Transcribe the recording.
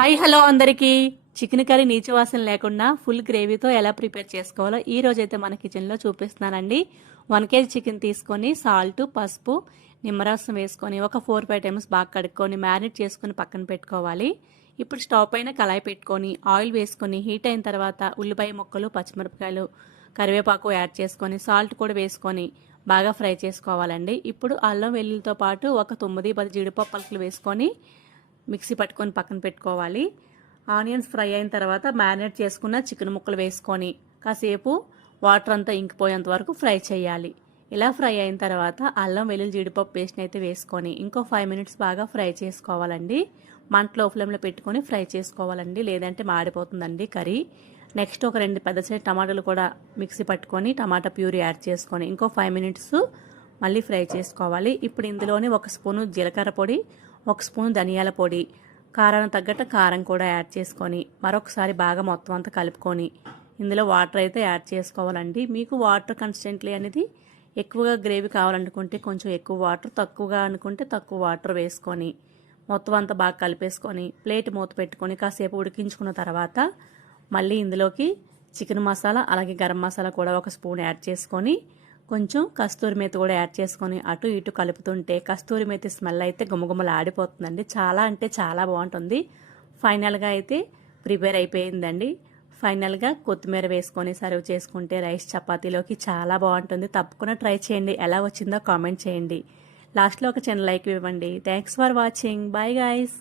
Hi hello అందరికీ. Chicken curry నీచు వాసన లేకుండా ఫుల్ గ్రేవీతో ఎలా ప్రిపేర్ చేసుకోవాలో ఈ రోజైతే మన కిచెన్లో చూపిస్తున్నానండి. 1 kg చికెన్ తీసుకొని సాల్ట్, పసుపు, నిమ్మరసం వేసుకొని ఒక 4-5 టైమ్స్ బాగా కడుక్కొని మ్యారినేట్ చేసుకొని పక్కన పెట్టుకోవాలి. ఇప్పుడు స్టవ్ పైన కళాయి పెట్టుకొని ఆయిల్ వేసుకొని హీట్ అయిన తర్వాత ఉల్లిపాయ ముక్కలు, పచ్చిమిరపకాయలు, కరివేపాకు యాడ్ చేసుకొని సాల్ట్ కూడా వేసుకొని బాగా ఫ్రై చేసుకోవాలండి. ఇప్పుడు అల్లం వెల్లుల్లితో పాటు ఒక 9-10 జీడిపప్పు పలుకులు వేసుకొని మిక్సీ పట్టుకొని పక్కన పెట్టుకోవాలి. ఆనియన్స్ ఫ్రై అయిన తర్వాత మ్యారినేట్ చేసుకున్న చికెన్ ముక్కలు వేసుకొని కాసేపు వాటర్ అంతా ఇంకిపోయేంత వరకు ఫ్రై చేయాలి. ఇలా ఫ్రై అయిన తర్వాత అల్లం వెల్లుల్లి జీడిపప్పు పేస్ట్ని అయితే వేసుకొని ఇంకో 5 మినిట్స్ బాగా ఫ్రై చేసుకోవాలండి. మంట లో ఫ్లేమ్లో పెట్టుకొని ఫ్రై చేసుకోవాలండి, లేదంటే మాడిపోతుందండి కర్రీ. నెక్స్ట్ ఒక 2 పెద్ద సైజు టమాటాలు కూడా మిక్సీ పట్టుకొని టమాటా ప్యూరీ యాడ్ చేసుకొని ఇంకో 5 మినిట్స్ మళ్ళీ ఫ్రై చేసుకోవాలి. ఇప్పుడు ఇందులోనే 1 స్పూను జీలకర్ర పొడి, 1 స్పూన్ ధనియాల పొడి, కారానికి తగ్గట్టు కారం కూడా యాడ్ చేసుకొని మరొకసారి బాగా మొత్తం అంతా కలుపుకొని ఇందులో వాటర్ అయితే యాడ్ చేసుకోవాలండి. మీకు వాటర్ కన్సిస్టెంట్లీ అనేది ఎక్కువగా గ్రేవీ కావాలనుకుంటే కొంచెం ఎక్కువ వాటర్, తక్కువగా అనుకుంటే తక్కువ వాటర్ వేసుకొని మొత్తం అంతా బాగా కలిపేసుకొని ప్లేట్ మూత పెట్టుకొని కాసేపు ఉడికించుకున్న తర్వాత మళ్ళీ ఇందులోకి చికెన్ మసాలా అలాగే గరం మసాలా కూడా 1 స్పూన్ యాడ్ చేసుకొని కొంచెం కస్తూరి మేతి కూడా యాడ్ చేసుకొని అటు ఇటు కలుపుతుంటే కస్తూరి మేతి స్మెల్ అయితే గుమగుమలు ఆడిపోతుందండి. చాలా అంటే చాలా బాగుంటుంది. ఫైనల్గా అయితే ప్రిపేర్ అయిపోయిందండి. ఫైనల్గా కొత్తిమీర వేసుకొని సర్వ్ చేసుకుంటే రైస్ చపాతీలోకి చాలా బాగుంటుంది. తప్పకుండా ట్రై చేయండి. ఎలా వచ్చిందో కామెంట్ చేయండి. లాస్ట్లో ఒక చిన్న లైక్ ఇవ్వండి. Thanks for watching. Bye guys.